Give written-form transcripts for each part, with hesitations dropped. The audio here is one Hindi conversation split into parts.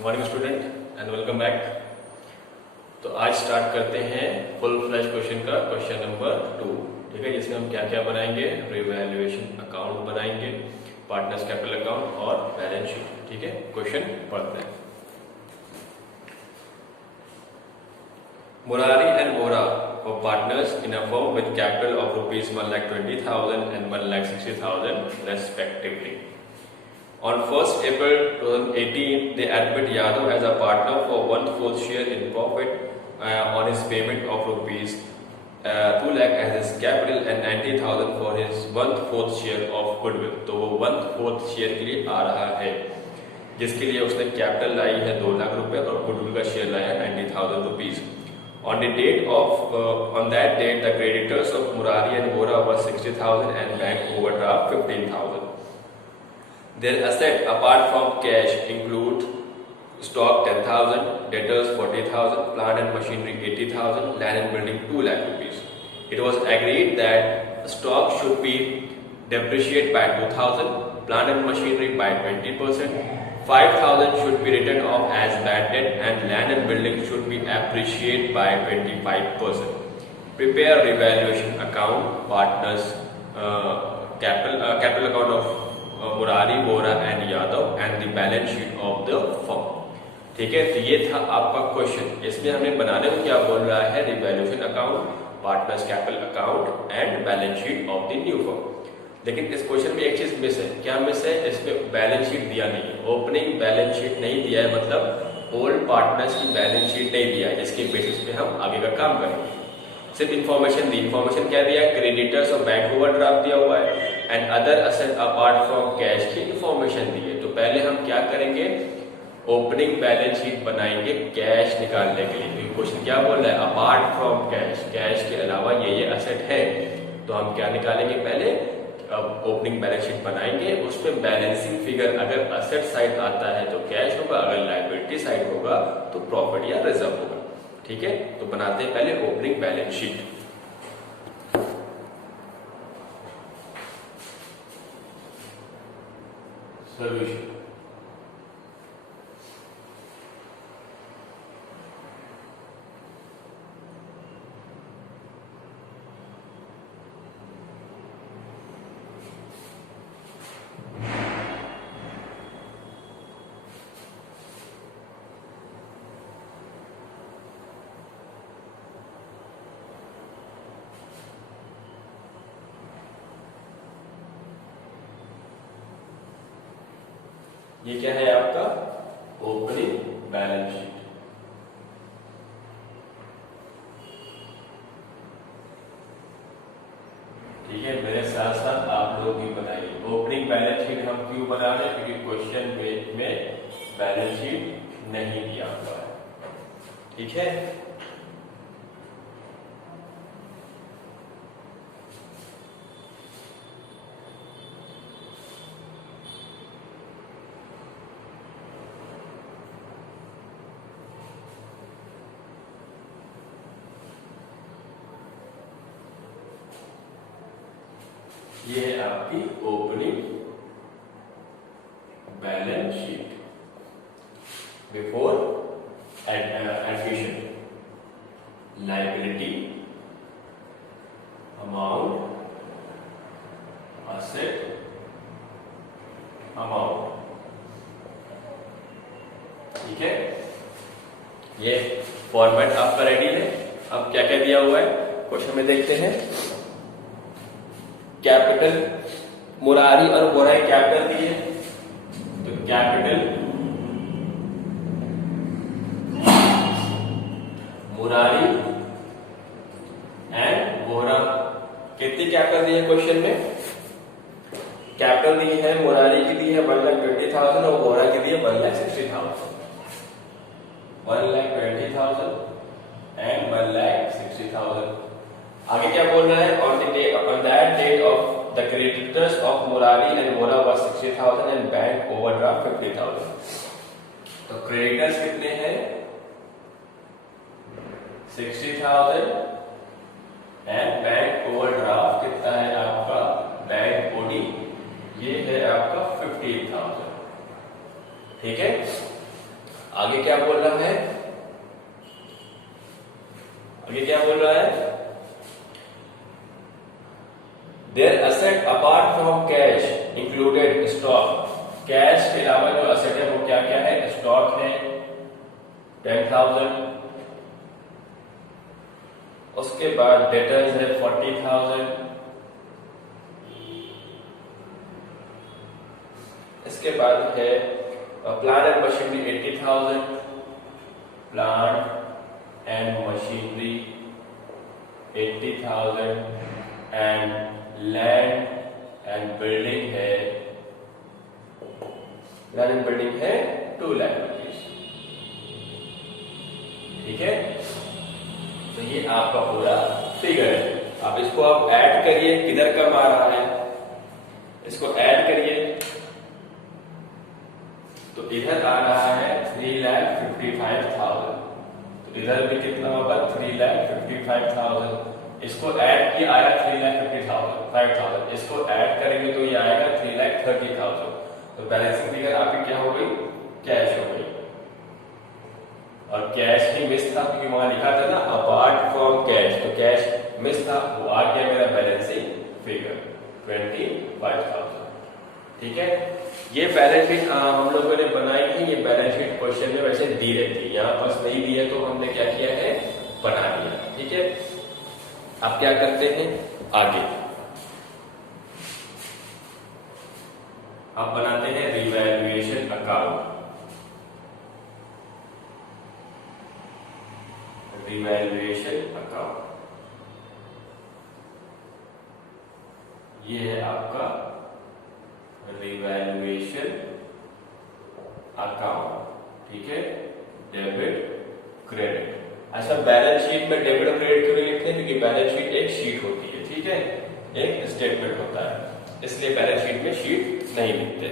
Morning student and welcome back. तो आज स्टार्ट करते हैं फुल फ्लैश क्वेश्चन का क्वेश्चन नंबर 2। ठीक है, जिसमें हम क्या क्या बनाएंगे, रिवैल्यूएशन अकाउंट बनाएंगे, पार्टनर्स कैपिटल अकाउंट और बैलेंस शीट। ठीक है, क्वेश्चन पढ़ते हैं। Murari and Vora were partners in a firm with capital of rupees 1,20,000 and 1,60,000 respectively. On 1st April 2018, they admit Yadav as a partner for 1/4 share in profit on his payment of rupees 2 lakh as his capital and 90,000 for his 1/4 share of goodwill। तो वो 1/4 शेयर के लिए आ रहा है, जिसके लिए उसने कैपिटल लाई है 2 लाख रुपए और गुडविल का शेयर लाया है 90,000 rupees. On that date, the creditors of Murari and Vora were 60,000 and bank overdraft 15,000. Their asset apart from cash include stock 10,000, debtors 40,000, plant and machinery 80,000, land and building 2 lakh rupees. It was agreed that stock should be depreciated by 2,000, plant and machinery by 20%, 5,000 should be written off as bad debt, and land and building should be appreciated by 25%. Prepare revaluation account, partners capital account of Murari, Vora and Yadav and the balance sheet of the firm। ठीक है, तो ये था आपका क्वेश्चन। इसमें हमें बनाने को क्या बोल रहा है, revaluation account, partners capital account and balance sheet of the new firm. लेकिन इस क्वेश्चन में एक चीज मिस है। क्या मिस है? इसमें बैलेंस शीट दिया नहीं है, ओपनिंग बैलेंस शीट नहीं दिया है, मतलब ओल्ड पार्टनर्स की बैलेंस शीट नहीं दिया है, जिसके बेसिस पे हम आगे का काम करेंगे। सिर्फ इन्फॉर्मेशन दी। इन्फॉर्मेशन क्या दिया है? क्रेडिटर्स और बैंक ओवरड्राफ्ट दिया हुआ है and other asset apart from cash की इन्फॉर्मेशन दी है। तो पहले हम क्या करेंगे, ओपनिंग बैलेंस शीट बनाएंगे कैश निकालने के लिए। क्वेश्चन क्या बोल रहा है? अपार्ट फ्रॉम कैश, कैश के अलावा ये असेट है। तो हम क्या निकालेंगे, पहले अब ओपनिंग बैलेंस शीट बनाएंगे, उसमें बैलेंसिंग फिगर अगर असेट साइड आता है तो कैश होगा, अगर लायबिलिटी साइड होगा तो प्रॉफिट या रिजर्व होगा। ठीक है, तो बनाते हैं पहले ओपनिंग बैलेंस शीट। सॉल्यूशन। ये क्या है आपका ओपनिंग बैलेंस शीट। ठीक है, मेरे साथ साथ आप लोग भी बताइए ओपनिंग बैलेंस शीट हम क्यों बना रहे हैं, क्योंकि क्वेश्चन में बैलेंस शीट नहीं दिया हुआ है। ठीक है, ये है आपकी opening balance sheet before admission. Liability, amount, asset, amount. ठीक है, ये फॉर्मेट आपका रेडी है। अब क्या क्या दिया हुआ है क्वेश्चन में देखते हैं। कैपिटल, मुरारी और वोरा कैपिटल दिए, तो कैपिटल मुरारी एंड वोरा कितनी कैपिटल दी है क्वेश्चन में? कैपिटल दी है, मुरारी की दी है 1,20,000 और वोरा की दी है 1,60,000। 1,20,000 एंड 1,60,000। आगे क्या बोल रहा है? on that date of the creditors of Murari and Vora was 60,000 and bank overdraft 50,000। तो क्रेडिटर्स कितने हैं? 60,000 एंड बैंक ओवरड्राफ्ट कितना है आपका? बैंक ओडी ये है आपका 15,000। ठीक है, आगे क्या बोल रहा है, आगे क्या बोल रहा है, Their asset apart from cash included stock. Cash के अलावा जो असेट है वो क्या क्या है, स्टॉक है 10,000, उसके बाद डेटर्स है 40,000, इसके बाद है plant and machinery 80,000, plant and machinery 80,000 and land and building है, लैंड एंड बिल्डिंग है 2 लाख रुपीज। ठीक है, तो ये आपका पूरा फिगर है। अब इसको आप ऐड करिए, किधर कम आ रहा है, इसको ऐड करिए तो इधर आ रहा है 3,55,000, तो इधर भी कितना होगा 3,55,000, इसको ऐड किया आया 3,50,000, इसको ऐड करेंगे तो ये आएगा 3,30,000, तो बैलेंसिंग फिगर आपकी क्या हो गई, कैश हो गई। और कैश ही मिस था क्योंकि वहां लिखा था ना अपार्ट फ्रॉम कैश, तो कैश मिस था, वो आ गया मेरा बैलेंसिंग फिगर 25,000। ठीक है, ये बैलेंस शीट हम लोगों ने बनाई है, ये बैलेंस शीट क्वेश्चन में वैसे दी रहती है, यहाँ पास नहीं दी है तो हमने क्या किया है, बना लिया। ठीक है, अब क्या करते हैं आगे, अब बनाते हैं रिवैल्यूएशन अकाउंट। रिवैल्यूएशन अकाउंट ये है आपका रिवैल्यूएशन अकाउंट। ठीक है, डेबिट क्रेडिट। अच्छा, बैलेंस शीट में डेबिट और क्रेडिट क्यों नहीं लिखते हैं, क्योंकि बैलेंस शीट एक शीट होती है। ठीक है, एक स्टेटमेंट होता है, इसलिए बैलेंस शीट में शीट नहीं लिखते।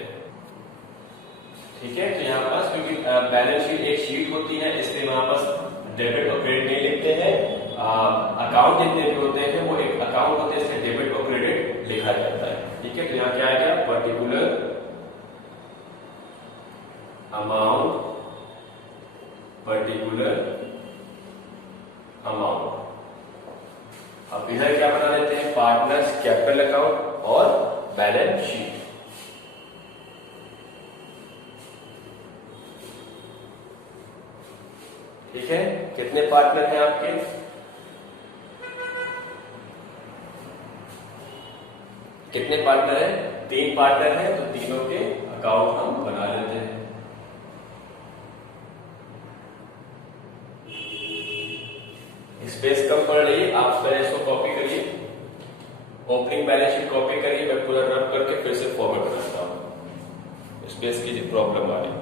ठीक है, तो यहाँ पास क्योंकि बैलेंस शीट एक शीट होती है इसलिए वहां पास डेबिट और क्रेडिट नहीं लिखते हैं। अकाउंट जितने भी होते हैं वो एक अकाउंट होते हैं, इसलिए डेबिट और क्रेडिट लिखा जाता है। ठीक है, तो यहाँ क्या आ गया, पर्टिकुलर अमाउंट, पर्टिकुलर अमाउंट। अब इधर क्या बना लेते हैं, पार्टनर्स कैपिटल अकाउंट और बैलेंस शीट। ठीक है, कितने पार्टनर हैं आपके, कितने पार्टनर हैं, 3 पार्टनर हैं, तो तीनों के अकाउंट हम बना लेते हैं। स्पेस कम पड़ रही है, आप पहले इसको कॉपी करिए, ओपनिंग बैलेंस शीट कॉपी करिए, मैं पूरा रब करके फिर से फॉरवर्ड करता हूं, स्पेस की प्रॉब्लम आ रही।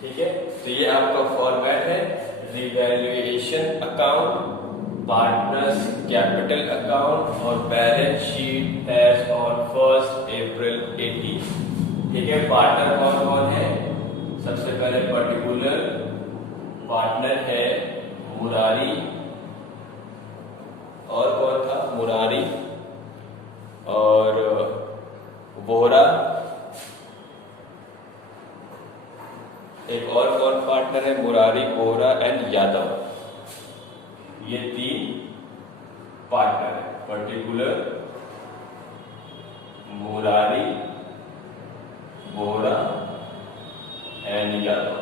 ठीक है, तो ये आपका फॉर्मेट है, revaluation account, partners capital account और बैलेंस शीट एज ऑन 1 अप्रैल 18। ठीक है, पार्टनर कौन कौन है, सबसे पहले पर्टिकुलर पार्टनर है मुरारी, और कौन था, मुरारी और वोहरा, एक और कौन पार्टनर है, मुरारी, वोहरा एंड यादव। ये 3 पार्टनर है, पर्टिकुलर मुरारी, वोहरा एंड यादव।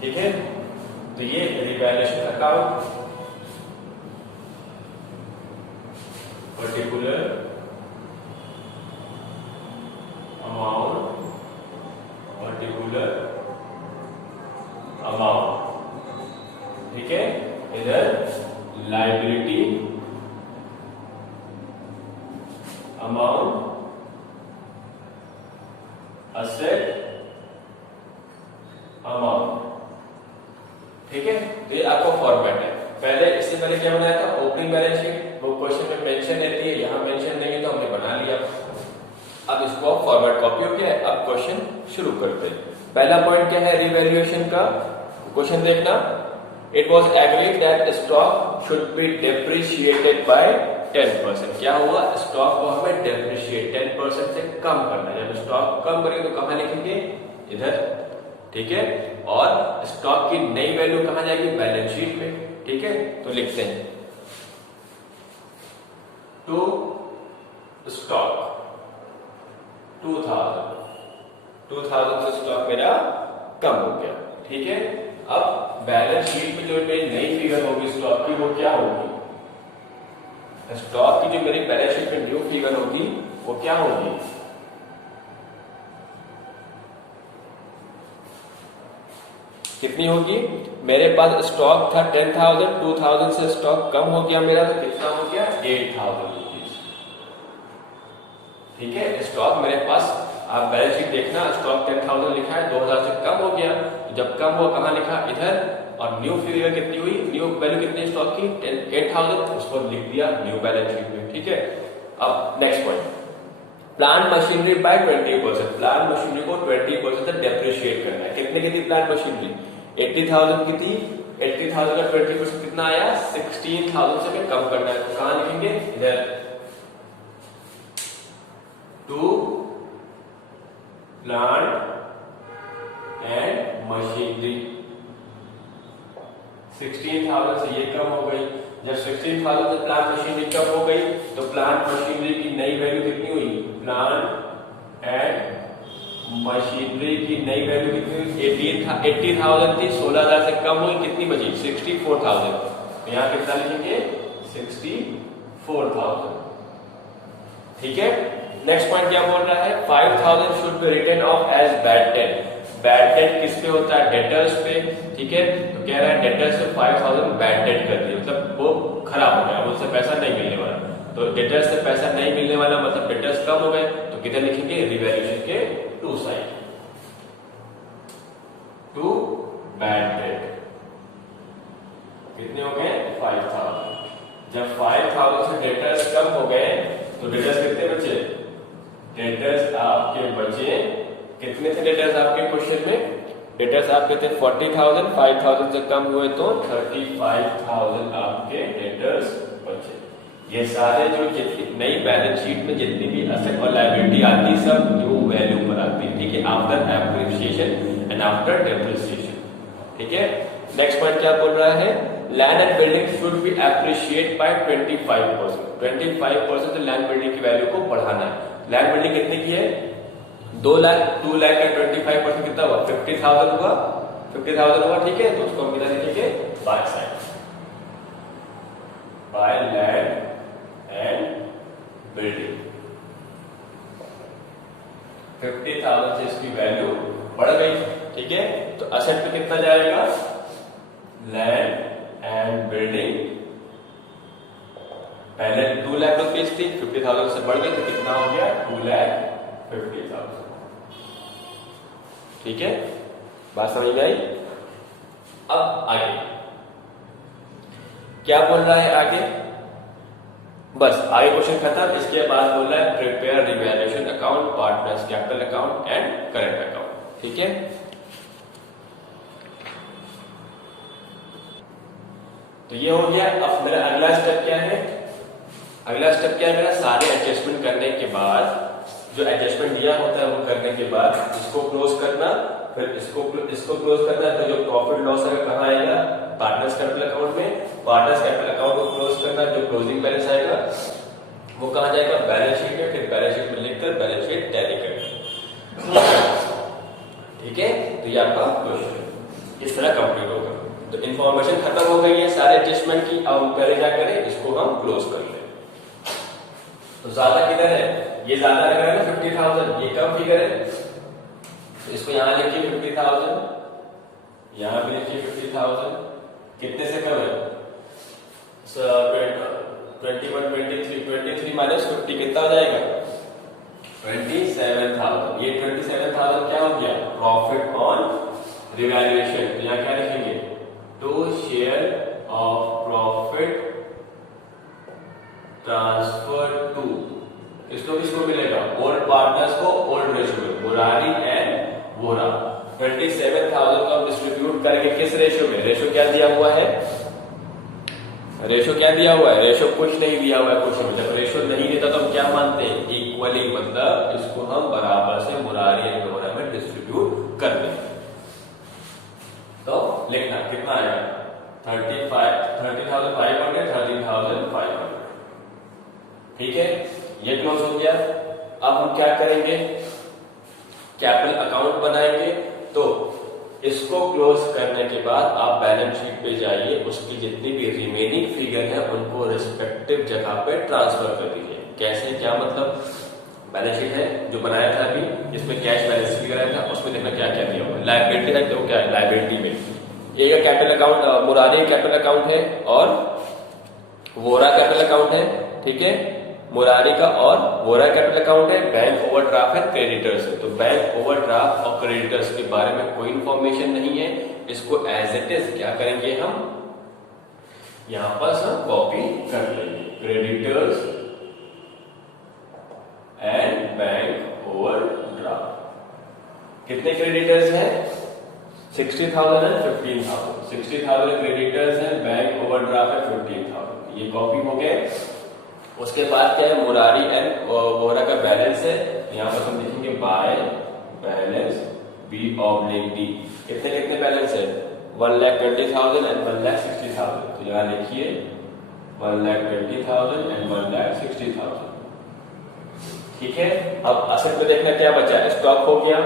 ठीक है, तो ये revaluation account, particular amount, particular amount. ठीक है, इधर लायबिलिटी अमाउंट, असेट अमाउंट। ठीक है, तो ये आपका फॉर्मेट है। पहले इससे पहले क्या बनाया था, ओपनिंग बैलेंस शीट, वो क्वेश्चन में मेंशन रहती है, यहां मेंशन नहीं है तो हमने बना लिया। अब इसको आप फॉर्मेट कॉपी हो गया है, अब क्वेश्चन शुरू करते हैं। पहला पॉइंट क्या है रिवैल्यूएशन का, क्वेश्चन देखना, it was agreed that stock should be depreciated by 10%। क्या हुआ, स्टॉक को हमें डेप्रिशिएट 10% से कम करना है। जब स्टॉक कम करेंगे तो कहां लिखेंगे, इधर, ठीक है। और स्टॉक की नई वैल्यू कहां जाएगी, बैलेंस शीट में, ठीक है। तो लिखते हैं टू स्टॉक 2000 से स्टॉक मेरा कम हो गया, ठीक है। अब बैलेंस शीट में जो मेरी नई फिगर होगी स्टॉक की वो क्या होगी, स्टॉक की जो मेरी बैलेंस शीट में न्यू फिगर होगी वो क्या होगी, कितनी होगी। मेरे पास स्टॉक था 10,000, 2000 से स्टॉक कम हो गया मेरा, तो कितना हो गया 8,000 रुपीज, ठीक है। स्टॉक मेरे पास, आप बैलेंस शीट देखना, स्टॉक 10,000 लिखा है, 2000 से कम हो गया, तो जब कम हुआ कहां लिखा, इधर। और न्यू फिगर कितनी हुई, न्यू वैल्यू कितनी स्टॉक की 8,000, उसको लिख दिया न्यू बैलेंस शीट में, ठीक है। अब next point, plant machinery by 20%। Plant machinery को 20% तक डेप्रिशिएट करना है। कितने की थी प्लांट मशीनरी, 80,000 की थी। 80,000 का 20% कितना आया, 16,000 से हमें कम करना है, तो कहां लिखेंगे, इधर। टू प्लांट एंड मशीनरी, 16,000 से ये कम हो गई। जब 16,000 से प्लांट मशीनरी कम हो गई तो प्लांट मशीनरी की नई वैल्यू कितनी हुई, प्लांट एंड मशीनरी की नई वैल्यू कितनी हुई, 80,000 थी, 16,000 से कम हुई, कितनी बची, 64,000। तो यहां कितना लिखेंगे, 64,000, ठीक है। नेक्स्ट पॉइंट क्या बोल रहा है, 5,000 should be written off as bad debt. Bad debt किस पे होता है, डेटर्स पे, ठीक है। तो कह रहा है डेटर्स से 5,000 बैड डेट कर दिया, मतलब वो खराब हो गया, उससे पैसा नहीं मिलने वाला। तो डेटर्स से पैसा नहीं मिलने वाला मतलब डेटर्स कम हो गए, तो किधर लिखेंगे, रिवैल्यूएशन के to side, to bad debt. कितने हो गए, 5,000। जब 5,000 से डेटर्स कम हो गए तो डेटर्स कितने बचे, डेटर्स आपके बचे, कितने थे डेटर्स आपके क्वेश्चन में, डेटर्स आपके थे 40,000, 5,000 से कम हुए तो 35,000 आपके डेटर्स बचे। ये सारे जो नई बैलेंस शीट में जितनी भी असेट और लायबिलिटी आती सब न्यू वैल्यू पर आती है, ठीक है, after appreciation and after depreciation, ठीक है। नेक्स्ट पॉइंट क्या बोल रहा है, land and building should be appreciate by 25%। 25% land building की वैल्यू को बढ़ाना है। लैंड बिल्डिंग कितने की है, 2 लाख, 2 लाख का 25% कितना हुआ, 50,000 हुआ, 50,000 हुआ, ठीक है। तो उसको हम कितना लिखेंगे, by side, by land and building. 50,000 से इसकी वैल्यू बढ़ गई, ठीक है। तो असेट पे कितना जाएगा, लैंड एंड बिल्डिंग, पहले 2 लाख रुपीज थी, 50,000 से बढ़ गई तो कितना हो गया, 2,50,000, ठीक है। बात समझ में आई। अब आगे क्या बोल रहा है, आगे बस आगे क्वेश्चन खत्म। इसके बाद बोल रहा है prepare revaluation account, partners capital account and current account, ठीक है। तो ये हो गया। अब मेरा अगला स्टेप क्या है, अगला स्टेप क्या है मेरा, सारे एडजस्टमेंट करने के बाद, जो एडजस्टमेंट दिया होता है वो करने के बाद इसको क्लोज करना, फिर इसको क्लोज करना। तो जो प्रॉफिट लॉस है कहाँ आएगा, पार्टनर्स कैपिटल अकाउंट में। पार्टनर्स कैपिटल अकाउंट को क्लोज करना, जो क्लोजिंग बैलेंस आएगा वो कहाँ जाएगा, बैलेंस शीट में। फिर बैलेंस शीट में लिखकर बैलेंस शीट टैली करना, ठीक है। तो ये आपका क्वेश्चन इस तरह कंप्लीट होगा। तो इन्फॉर्मेशन खत्म हो गई है सारे एडजस्टमेंट की। अब पहले क्या करें, इसको हम क्लोज कर लें। तो ज्यादा किधर है, ये ज्यादा लग रहा है ना 50,000, ये कम फिगर है, तो इसको यहां लिखिए 50,000, यहां भी लिखिए 50,000। कितने से कम है, 23 माइनस 50 कितना हो जाएगा, 27,000। ये 27,000 क्या हो गया, प्रॉफिट ऑन रिवैल्यूएशन। तो यहां क्या लिखेंगे, to share of profit transfer to, किसको मिलेगा, ओल्ड पार्टनर्स को ओल्ड रेशियो में, बुरारी एंड वोरा। 27,000 को हम डिस्ट्रीब्यूट करेंगे किस रेशियो में, रेशियो क्या दिया हुआ है, रेशो क्या दिया हुआ है? रेशो कुछ नहीं दिया हुआ है क्वेश्चन में। जब रेशो नहीं देता तो हम क्या मानते हैं? इक्वली, मतलब इसको हम बराबर से मुरारी एंड गौरा में डिस्ट्रीब्यूट कर दें। तो लिखना कितना आएगा? 30,500, 13,500। ठीक है, ये क्लोज हो गया। अब हम क्या करेंगे? कैपिटल अकाउंट बनाएंगे। तो इसको क्लोज करने के बाद आप बैलेंस शीट पे जाइए, उसकी जितनी भी रिमेनिंग फिगर है उनको रिस्पेक्टिव जगह पे ट्रांसफर कर दीजिए। कैसे, क्या मतलब? बैलेंस शीट है जो बनाया था अभी, इसमें कैश बैलेंस फिगर आया था, उसमें देखना क्या क्या दिया हुआ है। लायबिलिटी है तो क्या है? लायबिलिटी में एक capital account, Murari capital account है और वोरा कैपिटल अकाउंट है। ठीक है, मुरारी का और वोरा कैपिटल अकाउंट है। बैंक ओवरड्राफ्ट है, क्रेडिटर्स है। तो बैंक ओवरड्राफ्ट और क्रेडिटर्स के बारे में कोई इंफॉर्मेशन नहीं है। इसको एज इट इज क्या करेंगे हम? यहां पर सब कॉपी कर लेंगे। Creditors and bank overdraft. कितने क्रेडिटर्स हैं? 60,000 एंड 15,000। 60,000 क्रेडिटर्स हैं, बैंक ओवरड्राफ्ट है 15,000। ये कॉपी हो गए। उसके बाद क्या है? मुरारी एंड वोरा का बैलेंस है। यहाँ पर हम लिखेंगे बाय बैलेंस B/D। कितने कितने बैलेंस है? 1,20,000 एंड 1,60,000। तो यहाँ लिखिए 1,20,000 एंड 1,60,000। ठीक है, अब असेट में देखना क्या बचा है? स्टॉक हो गया,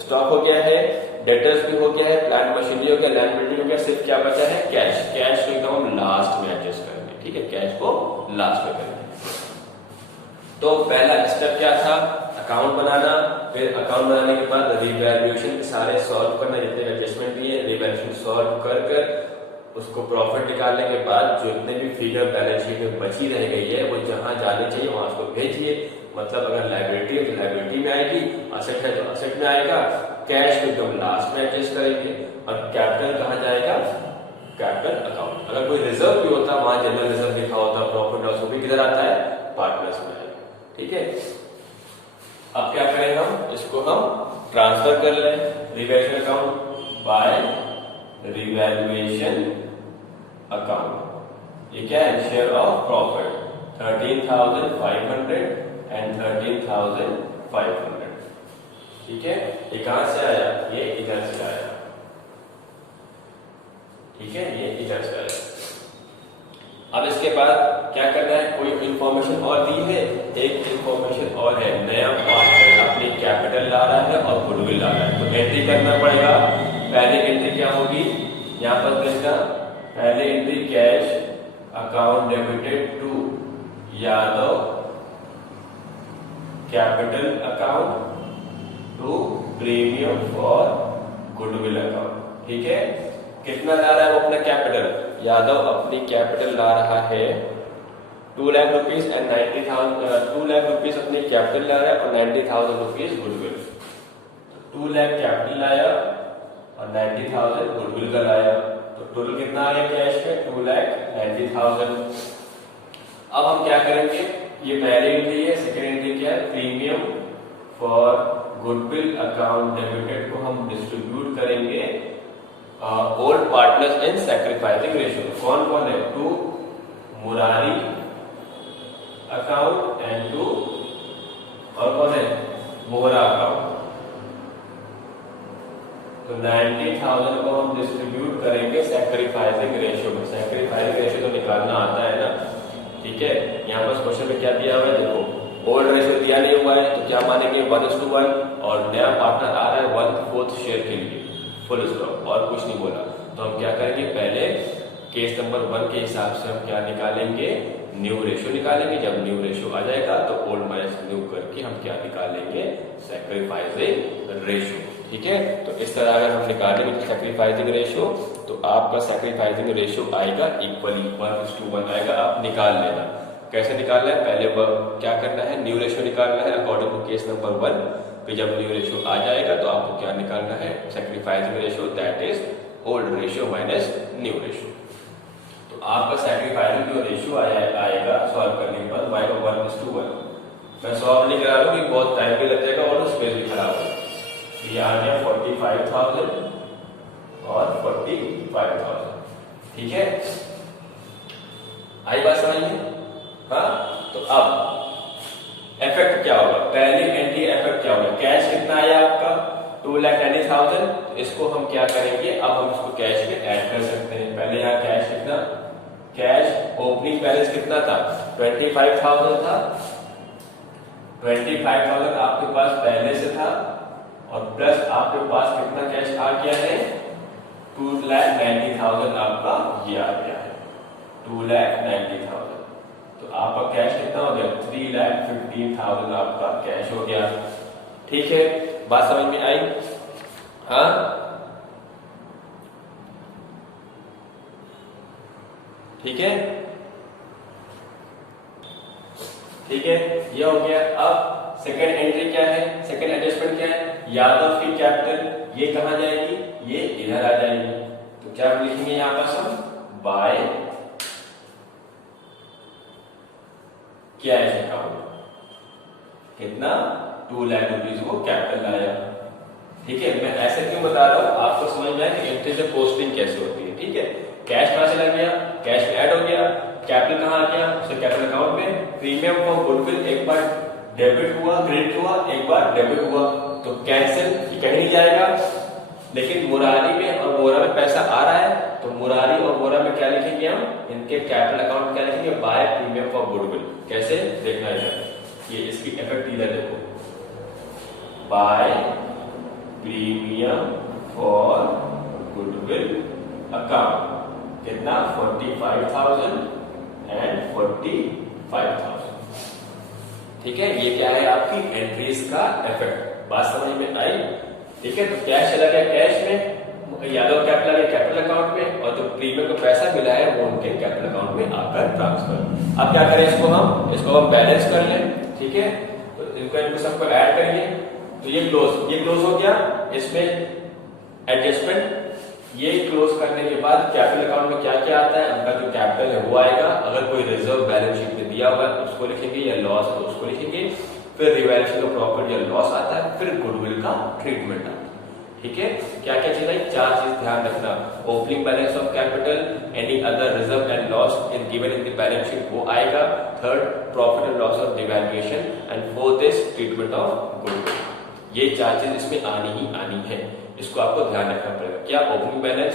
स्टॉक हो गया है, डेटर्स भी हो गया है, प्लांट मशीनरी हो गया, लैंड बिल्डिंग हो गया। सिर्फ क्या बचा है? कैश। कैश को एकदम हम लास्ट में एडजस्ट करेंगे। ठीक है, कैश को लास्ट में करेंगे। तो पहला स्टेप क्या था? अकाउंट बनाना। फिर अकाउंट बनाने के बाद रिवैल्यूएशन सारे सॉल्व करना, जितने एडजस्टमेंट दिए रिवैल्यूएशन सॉल्व कर उसको प्रॉफिट निकालने के बाद जो इतने भी फिगर बैलेंस शीट में बची रह गई है वो जहां जानी चाहिए वहां उसको भेजिए। मतलब अगर लायबिलिटी है तो लायबिलिटी में आएगी, असेट है तो असेट में आएगा, कैश को एकदम लास्ट में एडजस्ट करेंगे। और कैपिटल कहाँ जाएगा? Capital account. अगर कोई रिजर्व भी होता वहां जनरल रिजर्व लिखा होता, प्रॉफिट लॉस, वो भी किधर आता है? पार्टनर्स में आएगा। ठीक है, अब क्या करें हम? इसको हम ट्रांसफर कर लें। Revaluation account by revaluation account. ये क्या है? Share of profit 13,500 and 13,500। ठीक है, ये कहां से आया? ये इधर से आया। ठीक है, ये इधर से आया। अब इसके बाद क्या करना है? कोई इंफॉर्मेशन और दी है? एक इंफॉर्मेशन और है, नया पार्टनर अपनी कैपिटल ला रहा है और गुडविल ला रहा है, तो एंट्री करना पड़ेगा। पहली एंट्री क्या होगी? यहाँ पर देखना, पहले entry cash account debited to Yadav capital account to premium for goodwill account. ठीक है, कितना ला रहा है वो अपना कैपिटल? यादव अपनी कैपिटल ला रहा है 2 lakh rupees and 90,000। 2 lakh rupees अपनी कैपिटल ला रहा है और 90,000 रुपीज गुडविल। 2 लाख कैपिटल लाया और 90,000 गुडविल का लाया, तो टोटल कितना आ गया कैश में? 2,90,000। अब हम क्या करेंगे? ये पहली एंट्री है। सेकेंड एंट्री क्या है? Premium for goodwill account debited को हम डिस्ट्रीब्यूट करेंगे old partners in sacrificing ratio. कौन कौन है? To Murari account and to, और कौन है? वोरा अकाउंट। तो 90,000 को हम डिस्ट्रीब्यूट करेंगे सैक्रिफाइसिंग रेशियो में। सैक्रिफाइसिंग रेशियो तो निकालना आता है ना। ठीक है, यहाँ पर क्वेश्चन में क्या दिया हुआ है? देखो, ओल्ड रेशियो दिया नहीं हुआ है तो क्या मानेंगे? 1:1, और नया पार्टनर आ रहा है 1/4 शेयर के लिए, फुल स्टॉप, और कुछ नहीं बोला। तो हम क्या करेंगे? पहले केस नंबर 1 के हिसाब से हम क्या निकालेंगे? न्यू रेशियो निकालेंगे। जब न्यू रेशियो आ जाएगा तो ओल्ड माइनस न्यू करके हम क्या निकालेंगे? Sacrificing ratio. ठीक है, तो इस तरह अगर हम निकालेंगे सैक्रिफाइसिंग रेशियो तो आपका सैक्रिफाइसिंग रेशियो आएगा इक्वली 1:1 आएगा। आप निकाल लेना। कैसे निकालना है? पहले क्या करना है? न्यू रेशियो निकालना है अकॉर्डिंग टू केस नंबर 1। फिर जब न्यू रेशियो आ जाएगा तो आपको क्या निकालना है? Sacrificing ratio, that is old ratio minus new ratio. तो आपका सैक्रिफाइसिंग जो रेशियो आएगा सॉल्व करने के बाद आएगा 1:1। मैं सॉल्व नहीं करा रहा हूँ, बहुत टाइम भी लग जाएगा और स्पेस भी खराब होगा। ये आ गया 45,000 और 45,000। ठीक है, आई बात समझ में? हाँ, तो अब इफेक्ट क्या होगा? पहली एंट्री इफेक्ट क्या होगा? कैश कितना आया आपका 2,90,000। इसको हम क्या करेंगे, अब हम इसको कैश में ऐड कर सकते हैं। पहले यहाँ कैश कितना, कैश ओपनिंग बैलेंस कितना था? 25,000 था। 25,000 आपके पास पहले से था और प्लस आपके पास कितना कैश आ गया है? 2,90,000 आपका ये आ गया है 2,90,000। तो आपका कैश कितना हो गया? 3,15,000 आपका कैश हो गया। ठीक है, बात समझ में आई? हाँ, ठीक है, ठीक है, ये हो गया। अब सेकंड एंट्री क्या है? सेकंड एडजस्टमेंट क्या है? यादव की कैपिटल ये कहां जाएगी? ये इधर आ जाएगी। तो क्या लिखेंगे यहां पर हम? By cash account. कितना? 2 लाख रुपीज को कैपिटल लाया। ठीक है, मैं ऐसे क्यों बता रहा हूं, आपको समझ में आए कि एंट्री से पोस्टिंग कैसे होती है। ठीक है, कैश कहां से लग गया? कैश में ऐड हो गया। कैपिटल कहां आ गया? उसके कैपिटल अकाउंट में। प्रीमियम फॉर गुडविल एक बार डेबिट हुआ, क्रेडिट हुआ, एक बार डेबिट हुआ, तो कैंसिल कहीं नहीं जाएगा। लेकिन मुरारी में और वोरा में पैसा आ रहा है, तो मुरारी और वोरा में क्या लिखेंगे हम? इनके कैपिटल अकाउंट में क्या लिखेंगे? By premium for goodwill. कैसे देखना है? ये इसकी इफेक्ट इधर देखो, by premium for goodwill account. कितना? 45,000 एंड 45,000। ठीक है, ये क्या है? आपकी एंट्रीज का इफेक्ट। बात समझ में आई? ठीक है, तो कैश चला गया कैश में, यादव कैपिटल आ गया कैपिटल अकाउंट में, और जो प्रीमियम को पैसा मिला है वो उनके कैपिटल अकाउंट में आकर ट्रांसफर। अब क्या करें? इसको हम बैलेंस कर लें। ठीक है, तो इनको सबको ऐड करिए। तो ये क्लोज हो गया। इसमें एडजस्टमेंट ये क्लोज करने के बाद कैपिटल अकाउंट में क्या क्या आता है? उनका जो कैपिटल है वो आएगा। अगर कोई रिजर्व बैलेंस शीट में दिया हुआ है उसको लिखेंगे, या लॉस तो उसको लिखेंगे। फिर रिवैल्यूएशन ऑफ प्रॉफिट या लॉस आता है, फिर गुडविल का ट्रीटमेंट आता है। ठीक है, क्या क्या चीज है? 4 चीज ध्यान रखना। Opening balance of capital, any other reserve and loss in given in the balance sheet वो आएगा। Third, profit and loss of devaluation, and fourth is treatment of goodwill. ये 4 चीज इसमें आनी ही आनी है, इसको आपको ध्यान रखना पड़ेगा। क्या? Opening balance,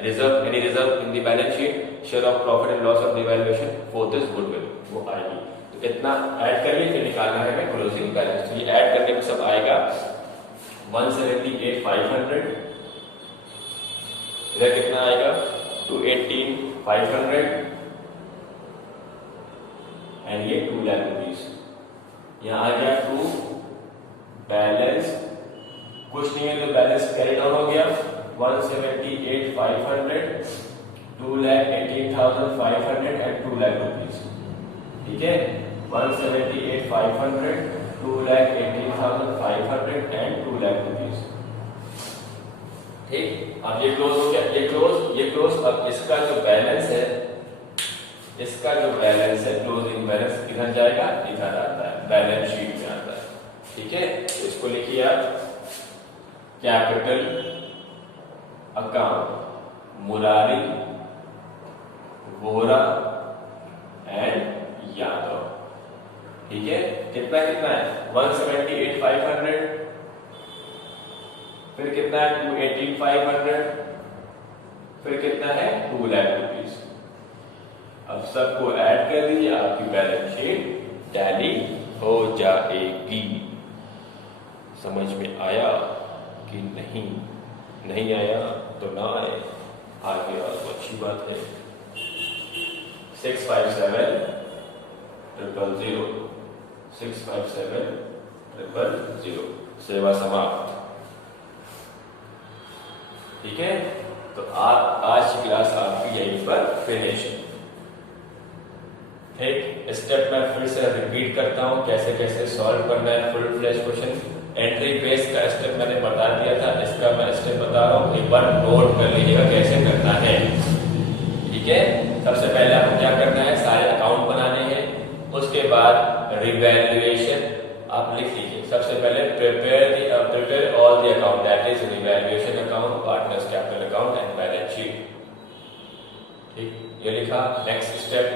reserve, any reserve in the balance sheet, share of profit and loss of devaluation, fourth is goodwill, वो आएगी। तो इतना ऐड करिए, फिर निकालना है हमें क्लोजिंग बैलेंस। तो ये ऐड करने में सब आएगा 178,500। इधर कितना आएगा? 218,500 एंड ये 2 लाख रुपीज। यहाँ आ गया 2 बैलेंस, कुछ नहीं है तो बैलेंस कैरी डाउन हो गया। 178,500, 2,18,500 एंड 2 लाख रुपीज। ठीक है, 178,500, 2,18,500 एंड 2 लाख रुपीज। ठीक, अब ये क्लोज हो गया, ये क्लोज। अब इसका जो बैलेंस है, क्लोजिंग बैलेंस किधर जाएगा? इधर आता है, बैलेंस शीट में आता है। ठीक है, तो इसको लिखिए आप, capital account Murari, Vora and Yadav. ठीक है, कितना है? 178,500, फिर कितना है? 218,500, फिर कितना है? 2 लाख रुपीज। अब सबको ऐड कर दीजिए, आपकी बैलेंस शीट टैली हो जाएगी। समझ में आया कि नहीं? नहीं आया तो ना आए, आ गया तो अच्छी बात है। 657,000, 657,000 सेवा समाप्त। ठीक है, तो आप आज की क्लास आपकी यहीं पर फिनिश। ठीक, स्टेप मैं फिर से रिपीट करता हूं, कैसे कैसे सॉल्व करना है full flash question. Entry base का स्टेप मैंने बता दिया था, इसका मैं स्टेप बता रहा हूं, एक बार नोट कर लीजिएगा कैसे करना है। ठीक है, सबसे पहले आपको क्या करना है? सारे अकाउंट बनाने हैं। उसके बाद रिवैल्यूएशन आप लिख लीजिए। सबसे पहले prepare all the account, that is revaluation account, partners capital account and balance sheet. ठीक, ये लिखा। Next step,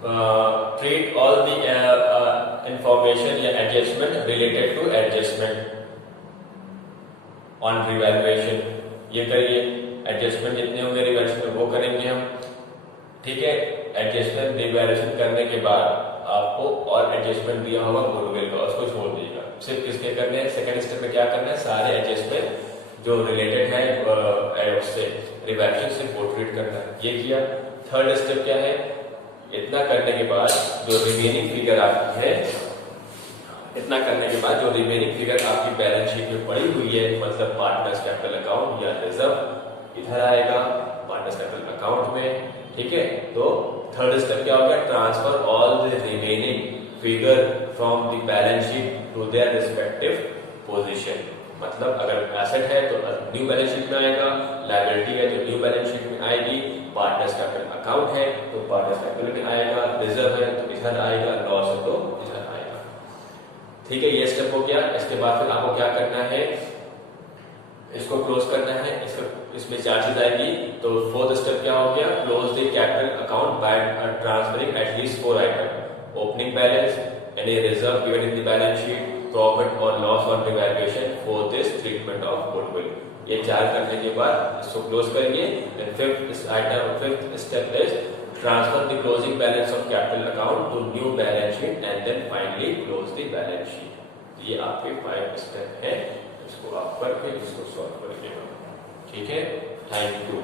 treat all the information या adjustment related to adjustment on revaluation। ये करिए, एडजस्टमेंट जितने होंगे रिवैल्यूएशन में वो करेंगे हम, ठीक है। एडजस्टमेंट रिवैल्यूएशन करने के बाद आपको और एडजस्टमेंट दिया होगा गुडविल का, उसको छोड़ दीजिएगा। सिर्फ किसके करने हैं, सेकंड स्टेप में क्या करना है, सारे एडजस्टमेंट जो रिलेटेड है उससे रिवैल्यूएशन से वो ट्रीट करना है, ये किया। थर्ड स्टेप क्या है, इतना करने के बाद जो रिमेनिंग फिगर आपकी है, इतना करने के बाद जो रिमेनिंग फिगर आपकी बैलेंस शीट में पड़ी हुई है, मतलब पार्टनर्स कैपिटल अकाउंट या रिजर्व, इधर आएगा पार्टनर्स कैपिटल अकाउंट में, ठीक है। तो थर्ड स्टेप क्या होगा, transfer all the remaining figure from the balance sheet to their respective position. मतलब अगर एसेट है तो न्यू बैलेंस शीट में आएगा, लायबिलिटी है तो न्यू बैलेंस शीट में आएगी, पार्टनर्स कैपिटल अकाउंट है तो पार्टनर्स कैपिटल में आएगा, रिजर्व है तो इधर आएगा, लॉस है तो इधर आएगा, ठीक है। ये स्टेप हो गया। इसके बाद फिर आपको क्या करना है, इसको क्लोज करना है। इसमें चार चीज आएगी। तो फोर्थ स्टेप क्या हो गया, close the capital account by transferring at least 4 item, opening balance, any reserve given in the balance sheet, profit और loss on revaluation, fourth is treatment of goodwill. ये चार करने के बाद इसको क्लोज करेंगे। Fifth step is transfer the closing balance of capital account to new balance sheet and then finally close the balance sheet. ये आपके 5 स्टेप है, इसको आप करके इसको सॉल्व करेंगे, ठीक है। Thank you.